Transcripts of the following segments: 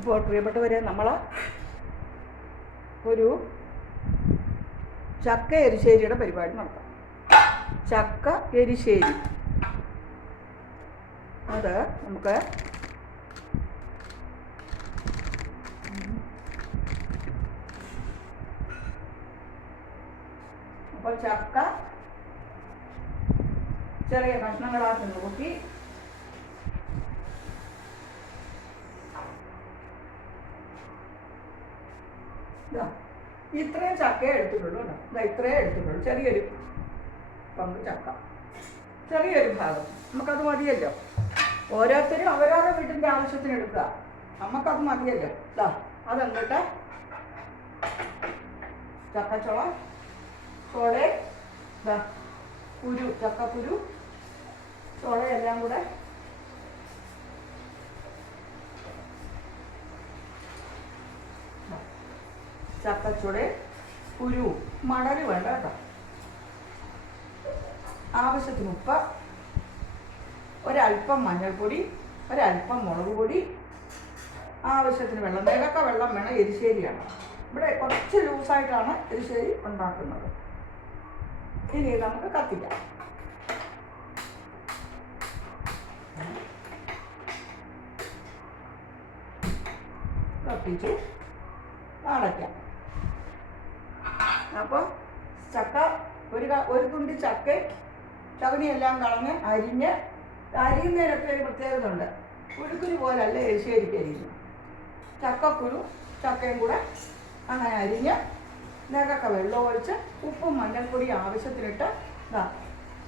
അപ്പോൾ പ്രിയപ്പെട്ടവരെ, നമ്മൾ ഒരു ചക്ക എരിശ്ശേരിയുടെ പരിപാടി നടത്താം. ചക്ക എരിശ്ശേരി അത് നമുക്ക് അപ്പോൾ ചക്ക ചെറിയ കഷ്ണങ്ങളാക്കി നോക്കി ഇത്രയും ചക്കയെ എടുത്തിട്ടുള്ളൂ കേട്ടോ. ഇത്രയും എടുത്തിട്ടുള്ളൂ, ചെറിയൊരു പങ്ക് ചക്ക, ചെറിയൊരു ഭാഗം. നമുക്കത് മതിയല്ലോ. ഓരോരുത്തരും അവരവരുടെ വീട്ടിൻ്റെ ആവശ്യത്തിന് എടുക്കുക. നമുക്കത് മതിയല്ലോ. അതെന്നിട്ട് ചക്കച്ചുള, ചോള, കുരു, ചക്കക്കുരു, ചോളയെല്ലാം കൂടെ ചക്കച്ചുള, കുരു, മടൽ വേണ്ട കേട്ടോ. ആവശ്യത്തിന് ഉപ്പ്, ഒരല്പം മഞ്ഞൾപ്പൊടി, ഒരല്പം മുളക് പൊടി, ആവശ്യത്തിന് വെള്ളം. നിലക്ക വെള്ളം വേണം. എരിശ്ശേരിയാണ്. ഇവിടെ കുറച്ച് ലൂസായിട്ടാണ് എരിശ്ശേരി ഉണ്ടാക്കുന്നത്. ഇനി നമുക്ക് കത്തിക്കാം. കത്തിച്ചു അടയ്ക്കാം. അപ്പോൾ ചക്ക ഒരു തുണ്ടി ചക്ക ചകണിയെല്ലാം കളഞ്ഞ് അരിയുന്നതിനൊക്കെ ഒരു പ്രത്യേകത ഉണ്ട്. കുരുക്കുരു പോലല്ല എരിശ്ശേരിക്ക് അരിഞ്ഞു. ചക്കക്കുരു ചക്കയും കൂടെ അങ്ങനെ അരിഞ്ഞ് നിലക്ക വെള്ളം ഒഴിച്ച് ഉപ്പും മഞ്ഞൾപ്പൊടി ആവശ്യത്തിനിട്ട്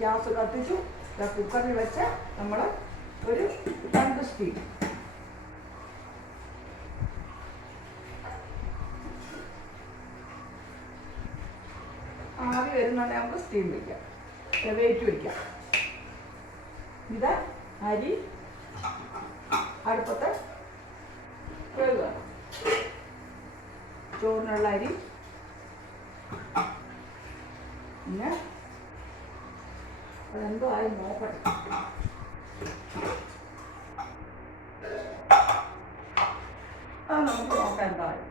ഗ്യാസ് കത്തിച്ചു. കുക്കറിൽ വെച്ച് നമ്മൾ ഒരു 2 സ്റ്റീം ആവി വരുന്നുണ്ടെങ്കിൽ നമുക്ക് സ്റ്റീം വയ്ക്കാം, വെയിറ്റ് വയ്ക്കാം. ഇത് അരി അടുപ്പത്ത് കഴുകുക. ചോറിനുള്ള അരി പിന്നെ അതെന്തോ ആയി നോക്കട്ടെ. അത് നമുക്ക് നോക്കാം എന്തായാലും.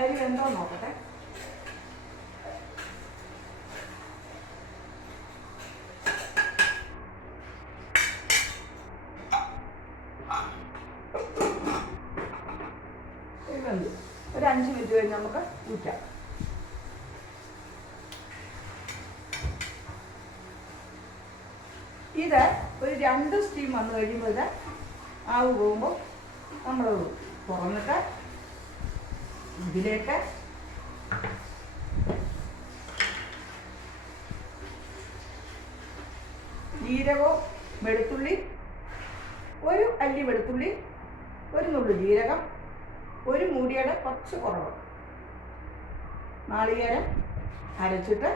അരി എന്തോ നോക്കട്ടെ. ഒരു 5 മിനിറ്റ് കഴിഞ്ഞ് നമുക്ക് ഊറ്റാം. ഇത് ഒരു 2 സ്റ്റീം വന്നു കഴിയുമ്പോൾ ഇത് ആവ് പോകുമ്പോൾ നമ്മൾ തുറന്നിട്ട് ഇതിലേക്ക് ജീരകവും വെളുത്തുള്ളി, ഒരു അല്ലി വെളുത്തുള്ളി, ഒരു നുള്ളു ജീരകം, ഒരു മൂടിയുടെ കുറച്ച് കുറവ് നാളികേരം അരച്ചിട്ട്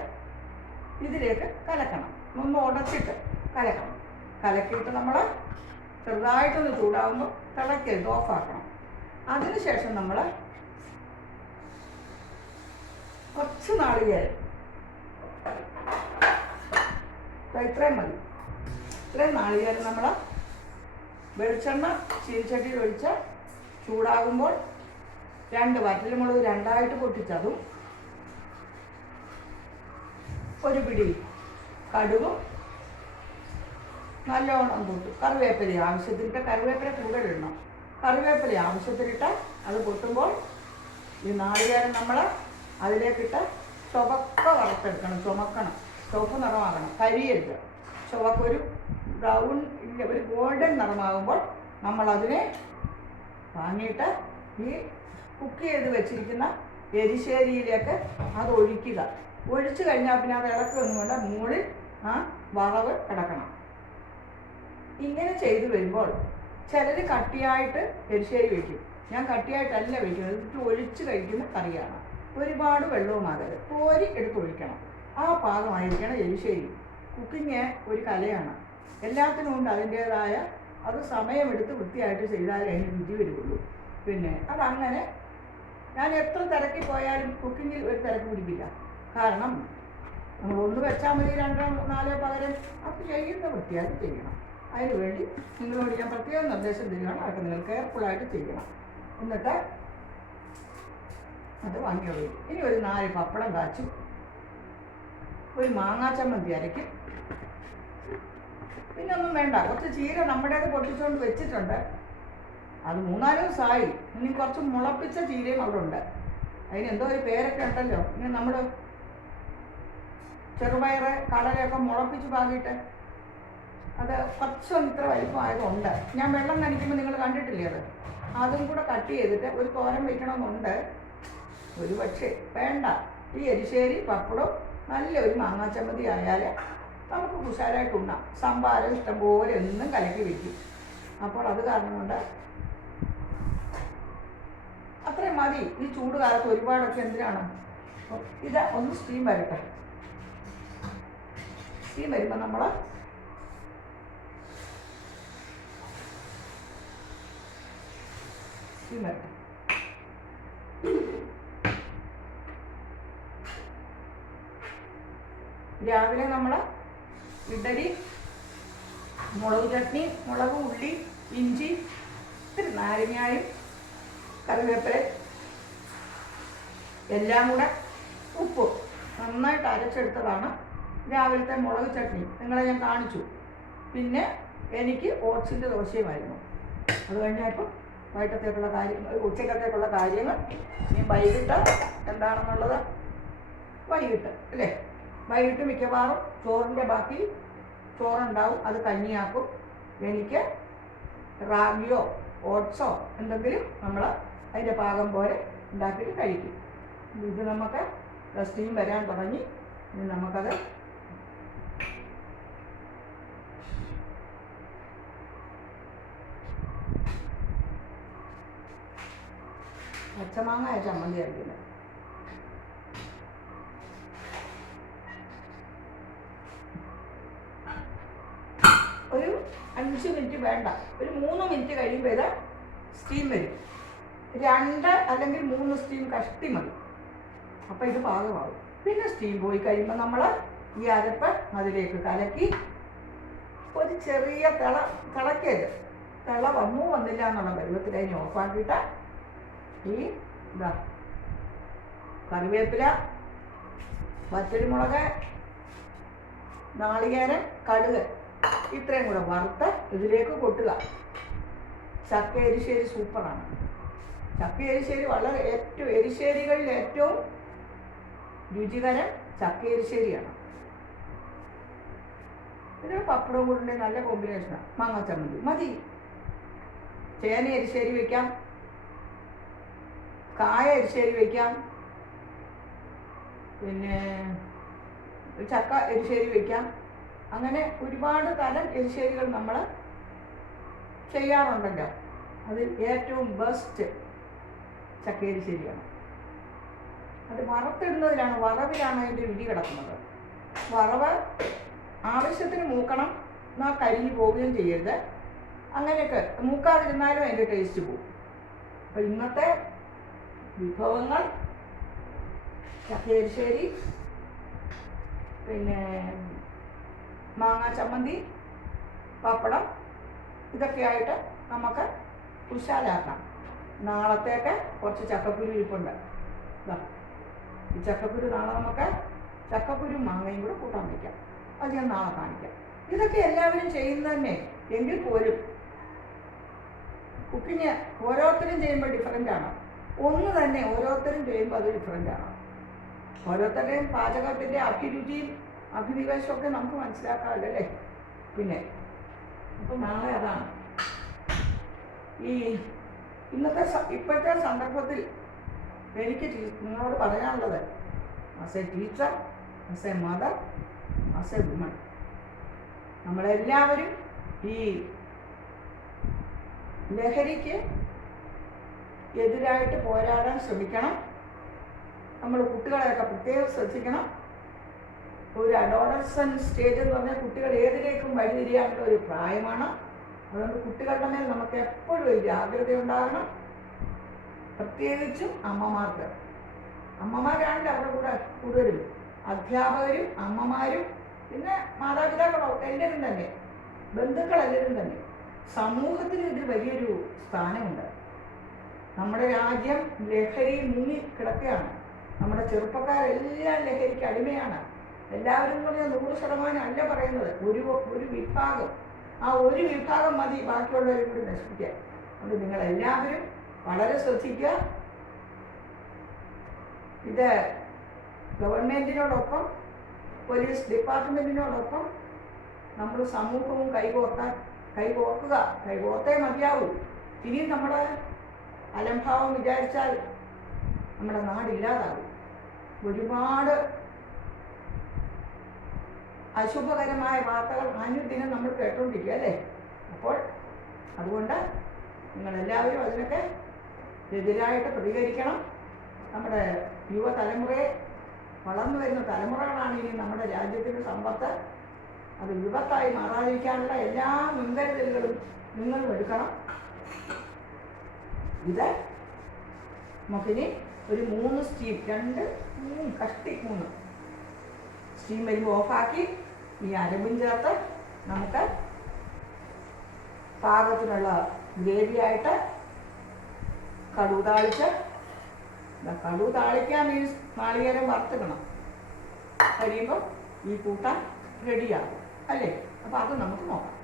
ഇതിലേക്ക് കലക്കണം. ഒന്ന് ഉടച്ചിട്ട് കലക്കണം. കലക്കിയിട്ട് നമ്മൾ ചെറുതായിട്ടൊന്ന് ചൂടാകുമ്പോൾ തിളക്കരുത്, ഓഫാക്കണം. അതിനുശേഷം നമ്മൾ കുറച്ച് നാളികേരം, ഇത്രയും മതി, ഇത്രയും നാളികേരം നമ്മൾ വെളിച്ചെണ്ണ ചീനിച്ചട്ടിയിൽ ഒഴിച്ച് ചൂടാകുമ്പോൾ 2 വറ്റൽമുളക് 2ആയിട്ട് പൊട്ടിച്ചതും, ഒരു പിടി കടുകും, നല്ലോണം പൊട്ടും കറിവേപ്പില ആവശ്യത്തിനിട്ട്, കറിവേപ്പില കൂടുതലിടണം, കറിവേപ്പില ആവശ്യത്തിനിട്ട് അത് പൊട്ടുമ്പോൾ ഈ നാളികേരം നമ്മൾ അതിലേക്കിട്ട് ചുവക്ക വറുത്തെടുക്കണം. ചുമക്കണം, ചുവപ്പ് നിറമാകണം, കരിയരുത്. ചുവക്കൊരു ബ്രൗൺ ഒരു ഗോൾഡൻ നിറമാകുമ്പോൾ നമ്മളതിനെ വാങ്ങിയിട്ട് ഈ കുക്ക് ചെയ്ത് വെച്ചിരിക്കുന്ന എരിശ്ശേരിയിലേക്ക് അത് ഒഴിക്കുക. ഒഴിച്ചു കഴിഞ്ഞാൽ പിന്നെ അത് ഇളക്കൊന്നും വേണ്ട, മുകളിൽ ആ വറവ് കിടക്കണം. ഇങ്ങനെ ചെയ്തു വരുമ്പോൾ ചിലർ കട്ടിയായിട്ട് എരിശ്ശേരി വയ്ക്കും. ഞാൻ കട്ടിയായിട്ടല്ല വയ്ക്കുന്നത്, എന്നിട്ട് ഒഴിച്ച് കഴിക്കുന്ന കറിയാണ്. ഒരുപാട് വെള്ളവും ആകരുത്, കോരി എടുത്ത് ഒഴിക്കണം. ആ പാകമായിരിക്കണം എരിശ്ശേരി. കുക്കിങ് ഒരു കലയാണ്, എല്ലാത്തിനും ഉണ്ട് അതിൻ്റേതായ, അത് സമയമെടുത്ത് വൃത്തിയായിട്ട് ചെയ്താലേ അതിന് രുചി വരുള്ളൂ. പിന്നെ അതങ്ങനെ ഞാൻ എത്ര തിരക്കി പോയാലും കുക്കിങ്ങിൽ ഒരു തിരക്ക് പിടിപ്പില്ല. കാരണം നമ്മൾ 1 വെച്ചാൽ മതി, 2 4 പകരം അത് ചെയ്യുന്ന വൃത്തിയായിട്ട് ചെയ്യണം. അതിനുവേണ്ടി നിങ്ങളോട് ഞാൻ പ്രത്യേകം നിർദ്ദേശം തരികയാണ്, അതൊക്കെ നിങ്ങൾ കെയർഫുള്ളായിട്ട് ചെയ്യണം. എന്നിട്ട് അത് വാങ്ങിയോളൂ. ഇനി ഒരു 4 പപ്പടം കാച്ചും, ഒരു മാങ്ങാ ചമ്മന്തി അരയ്ക്കും. പിന്നെ ഒന്നും വേണ്ട, കുറച്ച് ചീര നമ്മുടേത് പൊട്ടിച്ചുകൊണ്ട് വെച്ചിട്ടുണ്ട്, അത് 3-4 ദിവസമായി. ഇനി കുറച്ച് മുളപ്പിച്ച ചീരയും അവിടെ ഉണ്ട്. അതിനെന്തോ ഒരു പേരൊക്കെ ഉണ്ടല്ലോ. ഇനി നമ്മൾ ചെറുപയറ് കടലയൊക്കെ മുളപ്പിച്ച് പാകിയിട്ട് അത് കുറച്ചൊന്നും ഇത്ര വലിപ്പമായതുണ്ട്. ഞാൻ വെള്ളം നനയ്ക്കുമ്പോൾ നിങ്ങൾ കണ്ടിട്ടില്ലേ അത്, അതും കൂടെ കട്ട് ചെയ്തിട്ട് ഒരു തോരൻ വയ്ക്കണമെന്നുണ്ട്. ഒരു പക്ഷേ വേണ്ട, ഈ എരിശ്ശേരി പപ്പടവും നല്ലൊരു മാങ്ങാ ചമ്മന്തി ആയാൽ നമുക്ക് കുശാലായിട്ട് ഉണ്ണാം. സംഭാരം ഇഷ്ടംപോലെ എന്നും കലക്കി വയ്ക്കും. അപ്പോൾ അത് കാരണം കൊണ്ട് അത്രയും മതി. ഈ ചൂട് കാലത്ത് ഒരുപാടൊക്കെ എന്തിനാണ്. ഇത് ഒന്ന് സ്റ്റീം വരട്ടെ. സ്റ്റീം വരുമ്പോൾ നമ്മൾ സ്റ്റീം വരട്ടെ. രാവിലെ നമ്മൾ ഇഡലി, മുളക് ചട്നി, മുളക്, ഉള്ളി, ഇഞ്ചി, ഇത്തിരി നാരങ്ങായും കറിവേപ്പില എല്ലാം കൂടെ ഉപ്പ് നന്നായിട്ട് അരച്ചെടുത്തതാണ് രാവിലത്തെ മുളക് ചട്നി. നിങ്ങളെ ഞാൻ കാണിച്ചു. പിന്നെ എനിക്ക് ഓട്സിൻ്റെ ദോശയുമായിരുന്നു. അത് കഴിഞ്ഞപ്പോൾ വൈകിട്ടത്തേക്കുള്ള കാര്യങ്ങൾ, ഉച്ചക്കത്തേക്കുള്ള കാര്യങ്ങൾ ഇനി വൈകിട്ട് എന്താണെന്നുള്ളത് വൈകിട്ട് അല്ലേ. വൈകിട്ട് മിക്കവാറും ചോറിൻ്റെ ബാക്കി ചോറുണ്ടാവും, അത് കഞ്ഞിയാക്കും. എനിക്ക് റാഗിയോ ഓട്സോ എന്തെങ്കിലും നമ്മൾ അതിൻ്റെ പാകം പോലെ ഉണ്ടാക്കിയിട്ട് കഴിക്കും. ഇത് നമുക്ക് സ്റ്റീം വരാൻ തുടങ്ങി. ഇനി നമുക്കത് പച്ചമാങ്ങ ചമ്മന്തി അരിക്കുന്നത്. മിനിറ്റ് വേണ്ട, ഒരു 3 മിനിറ്റ് കഴിയുമ്പോൾ ഇത് സ്റ്റീം വരും. 2 അല്ലെങ്കിൽ 3 സ്റ്റീം കഷ്ടി മതി. അപ്പോൾ ഇത് പാകമാകും. പിന്നെ സ്റ്റീം പോയി കഴിയുമ്പോൾ നമ്മൾ ഈ അരപ്പ് അതിലേക്ക് കലക്കി ഒരു ചെറിയ തിളക്കരുത്, വന്നില്ല എന്നുള്ള പരുവത്തിൽ അതിനെ ഓഫാക്കിയിട്ട് ഈ ഇതാ കറിവേപ്പില, വറ്റൽമുളക്, നാളികേരം, കടുക് ഇത്രയും കൂടെ വറുത്ത് ഇതിലേക്ക് കൊട്ടുക. ചക്ക എരിശ്ശേരി സൂപ്പറാണ്. ചക്ക എരിശ്ശേരി വളരെ എരിശ്ശേരികളിൽ ഏറ്റവും രുചികരം ചക്ക എരിശ്ശേരിയാണ്. പിന്നെ പപ്പടവും കൂടെ നല്ല കോമ്പിനേഷനാണ്. മാങ്ങ ചമ്മന്തി മതി. ചേന എരിശ്ശേരി വയ്ക്കാം, കായ എരിശ്ശേരി വയ്ക്കാം, പിന്നെ ചക്ക എരിശ്ശേരി വയ്ക്കാം. അങ്ങനെ ഒരുപാട് തരം എരിശ്ശേരികൾ നമ്മൾ ചെയ്യാറുണ്ടല്ലോ. അതിൽ ഏറ്റവും ബെസ്റ്റ് ചക്ക എരിശ്ശേരിയാണ്. അത് വറുത്തിടുന്നതിലാണ്, വറവിലാണ് അതിൻ്റെ രുചി കിടക്കുന്നത്. വറവ് ആവശ്യത്തിന് മൂക്കണം, എന്നാൽ കരിഞ്ഞു പോവുകയും ചെയ്യരുത്. അങ്ങനെയൊക്കെ മൂക്കാതിരുന്നാലും അതിൻ്റെ ടേസ്റ്റ് പോകും. അപ്പോൾ ഇന്നത്തെ വിഭവങ്ങൾ ചക്ക എരിശ്ശേരി, പിന്നെ മാങ്ങ ചമ്മന്തി, പപ്പടം ഇതൊക്കെയായിട്ട് നമുക്ക് കുശാലാക്കാം. നാളത്തേക്ക് കുറച്ച് ചക്കക്കുരു ഇരിപ്പുണ്ട്. ഈ ചക്കക്കുരു നാളെ നമുക്ക് ചക്കക്കുരു മാങ്ങയും കൂടെ കൂട്ടാൻ വയ്ക്കാം. അത് ഞാൻ നാളെ കാണിക്കാം. ഇതൊക്കെ എല്ലാവരും ചെയ്യുന്നത് തന്നെ, എങ്കിൽ പോലും കുക്കിങ് ഓരോരുത്തരും ചെയ്യുമ്പോൾ ഡിഫറൻ്റാണ്. ഒന്ന് തന്നെ ഓരോരുത്തരും ചെയ്യുമ്പോൾ അത് ഡിഫറൻ്റാണ്. ഓരോരുത്തരുടെയും പാചകത്തിൻ്റെ അഭിരുചിയും അഭിനിവേശമൊക്കെ നമുക്ക് മനസ്സിലാക്കാമല്ലേ. പിന്നെ അപ്പം നാളെ അതാണ് ഈ ഇപ്പോഴത്തെ സന്ദർഭത്തിൽ എനിക്ക് നിങ്ങളോട് പറയാനുള്ളത്, as A teacher, as A mother, as A woman, നമ്മളെല്ലാവരും ഈ ലഹരിക്ക് എതിരായിട്ട് പോരാടാൻ ശ്രമിക്കണം. നമ്മൾ കുട്ടികളെയൊക്കെ പ്രത്യേകം ശ്രദ്ധിക്കണം. ഒരു അഡോളസെന്റ് സ്റ്റേജ് എന്ന് പറഞ്ഞാൽ കുട്ടികൾ ഏതിലേക്കും വഴിതിരിയാനുള്ള ഒരു പ്രായമാണ്. അതുകൊണ്ട് കുട്ടികളുടെ മേൽ നമുക്ക് എപ്പോഴും ഒരു ജാഗ്രത ഉണ്ടാകണം. പ്രത്യേകിച്ചും അമ്മമാരാണ് അവരുടെ കൂടെ കൂടുതലും. അധ്യാപകരും അമ്മമാരും പിന്നെ മാതാപിതാക്കളോ എല്ലാവരും തന്നെ, ബന്ധുക്കളെല്ലാവരും തന്നെ. സമൂഹത്തിന് ഇതിൽ വലിയൊരു സ്ഥാനമുണ്ട്. നമ്മുടെ രാജ്യം ലഹരിയിൽ മുങ്ങി കിടക്കുകയാണ്. നമ്മുടെ ചെറുപ്പക്കാരെല്ലാം ലഹരിക്ക് അടിമയാണ്. എല്ലാവരും എന്ന് പറഞ്ഞാൽ 100% അല്ല പറയുന്നത്, ഒരു വിഭാഗം. ആ ഒരു വിഭാഗം മതി ബാക്കിയുള്ളവരും കൂടി നശിപ്പിക്കാൻ. അതുകൊണ്ട് നിങ്ങളെല്ലാവരും വളരെ ശ്രദ്ധിക്കുക. ഇത് ഗവൺമെൻറ്റിനോടൊപ്പം പോലീസ് ഡിപ്പാർട്ട്മെൻറ്റിനോടൊപ്പം നമ്മൾ സമൂഹവും കൈകോർത്തേ മതിയാവൂ. ഇനിയും നമ്മുടെ അലംഭാവം വിചാരിച്ചാൽ നമ്മുടെ നാടില്ലാതാകും. ഒരുപാട് അശുഭകരമായ വാർത്തകൾ അനുദിനം നമ്മൾ കേട്ടുകൊണ്ടിരിക്കുക അല്ലേ. അപ്പോൾ അതുകൊണ്ട് നിങ്ങളെല്ലാവരും അതിനൊക്കെ എതിരായിട്ട് പ്രതികരിക്കണം. നമ്മുടെ യുവതലമുറയെ, വളർന്നു വരുന്ന തലമുറകളാണ് ഇനി നമ്മുടെ രാജ്യത്തിൻ്റെ സമ്പത്ത്. അത് വിപത്തായി മാറാതിരിക്കാനുള്ള എല്ലാ മുൻകരുതലുകളും നിങ്ങളും എടുക്കണം. ഇത് നമുക്കിനി ഒരു 3 സ്റ്റീം, 2 കഷ്ടി 3 സ്റ്റീം വരുമ്പോൾ ഓഫാക്കി ഈ അരമ്പും ചേർത്ത് നമുക്ക് പാകത്തിനുള്ള ഗ്രേവിയായിട്ട് കടുക് താളിച്ച്, കടുക് താളിക്കാൻ മീൻസ് നാളികേരം വറുത്തിടണം. കഴിയുമ്പോൾ ഈ കൂട്ടാൻ റെഡിയാകും അല്ലേ. അപ്പോൾ അത് നമുക്ക് നോക്കാം.